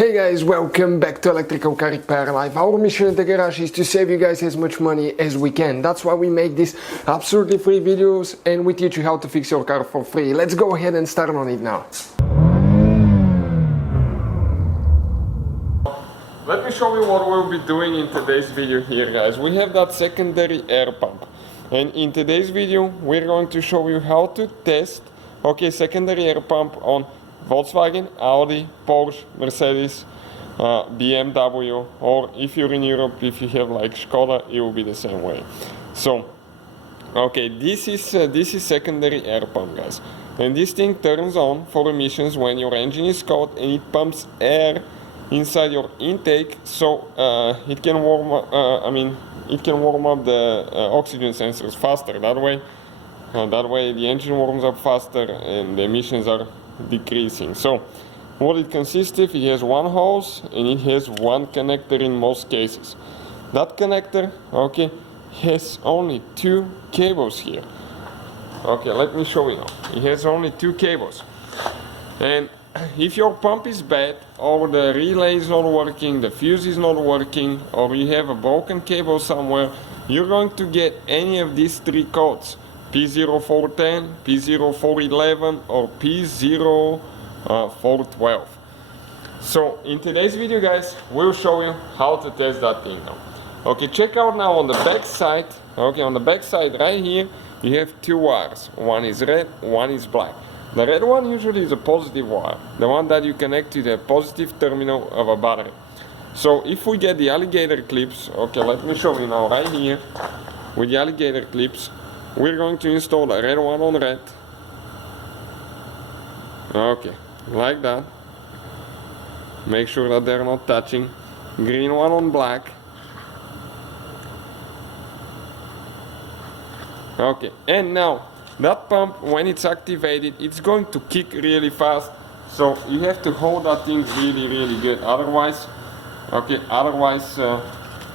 Hey guys, welcome back to Electrical Car Repair Live. Our mission in the garage is to save you guys as much money as we can. That's why we make these absolutely free videos and we teach you how to fix your car for free. Let's go ahead and start on it now. Let me show you what we'll be doing in today's video here, guys. We have that secondary air pump. And in today's video, we're going to show you how to test, secondary air pump on Volkswagen, Audi, Porsche, Mercedes, BMW, or if you're in Europe, if you have like Skoda, it will be the same way. So, this is secondary air pump, guys, and this thing turns on for emissions when your engine is cold and it pumps air inside your intake, so it can warm up the oxygen sensors faster. That way the engine warms up faster and the emissions are decreasing. So what it consists of, it has one hose and it has one connector in most cases. That connector has only two cables here. Let me show you now. It has only two cables, and if your pump is bad, or the relay is not working, the fuse is not working, or you have a broken cable somewhere, you're going to get any of these three codes: P0410, P0411, or P0412. So in today's video, guys, we'll show you how to test that thing now. Check out now on the back side. On the back side right here, you have two wires. One is red, one is black. The red one usually is a positive wire, the one that you connect to the positive terminal of a battery. So if we get the alligator clips, let me show you now right here, with the alligator clips, we're going to install the red one on red. Like that. Make sure that they're not touching. Green one on black. And now that pump, when it's activated, it's going to kick really fast. So you have to hold that thing really good. Otherwise,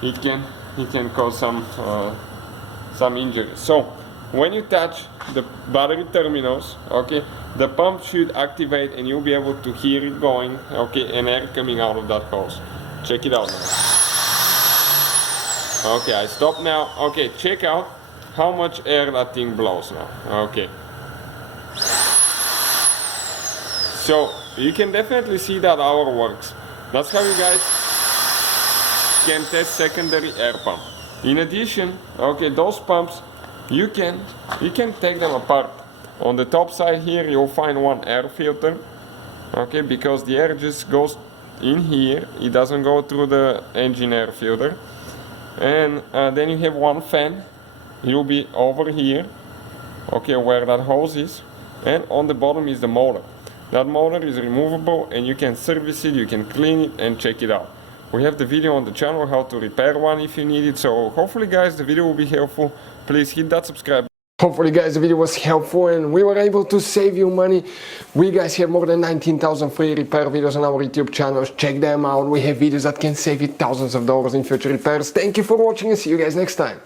it can cause some injury. So when you touch the battery terminals, the pump should activate and you'll be able to hear it going, and air coming out of that hose. Check it out now. I stop now. Check out how much air that thing blows now. So you can definitely see that our works. That's how you guys can test secondary air pump. In addition, those pumps, you can take them apart. On the top side here, you'll find one air filter, because the air just goes in here. It doesn't go through the engine air filter. And then you have one fan. You'll be over here, where that hose is, and on the bottom is the motor. That motor is removable and you can service it, you can clean it and check it out. We have the video on the channel how to repair one if you need it. So hopefully, guys, the video will be helpful. Please hit that subscribe. Hopefully, guys, the video was helpful and we were able to save you money. We guys have more than 19,000 free repair videos on our YouTube channels. Check them out. We have videos that can save you thousands of dollars in future repairs. Thank you for watching and see you guys next time.